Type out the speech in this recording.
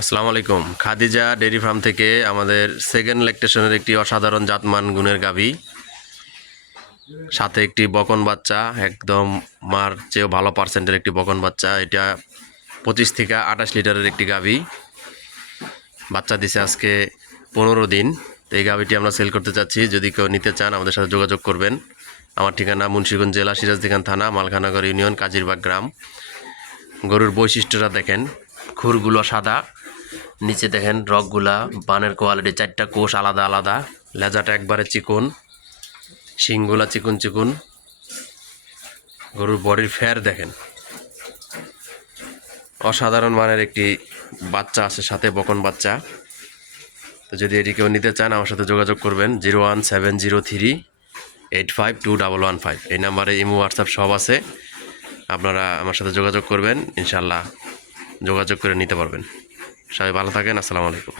আসসালামু আলাইকুম। Khadija dairy farm থেকে আমাদের সেকেন্ড ল্যাকটেশনের একটি অসাধারণ জাতমান গুণের গাভী, সাথে একটি বকন বাচ্চা, একদম মার চেয়েও ভালো পার্সেন্টের একটি বকন বাচ্চা। এটা 25 থেকে 28 লিটারের একটি গাভী, বাচ্চা দিছে আজকে 15 দিন। তো এই গাভীটি আমরা সেল করতে চাচ্ছি। যদি কেউ নিতে চান আমাদের সাথে যোগাযোগ করবেন। আমার ঠিকানা মুন্সিগঞ্জ জেলা, সিরাজদিখান থানা, মালখানগর ইউনিয়ন, কাজিরবাগ গ্রাম। গরুর বৈশিষ্ট্যটা দেখেন, খুরগুলো সাদা, নিচে দেখেন রগগুলা, বানের কোয়ালিটি, 4টা কোষ আলাদা আলাদা, লেজাটা একবারে চিকন, শিংগুলা চিকন চিকন, গরুর বডির ফের দেখেন, অসাধারণ মানের একটি বাচ্চা আছে সাথে, বকন বাচ্চা। তো যদি এটি কেউ নিতে চান আমার সাথে যোগাযোগ করবেন 01703852115। এই নাম্বারে ইমো, হোয়াটসঅ্যাপ সব আছে। আপনারা আমার সাথে যোগাযোগ করবেন, ইনশাল্লাহ যোগাযোগ করে নিতে পারবেন। সবাই ভালো থাকেন। আসসালামু আলাইকুম।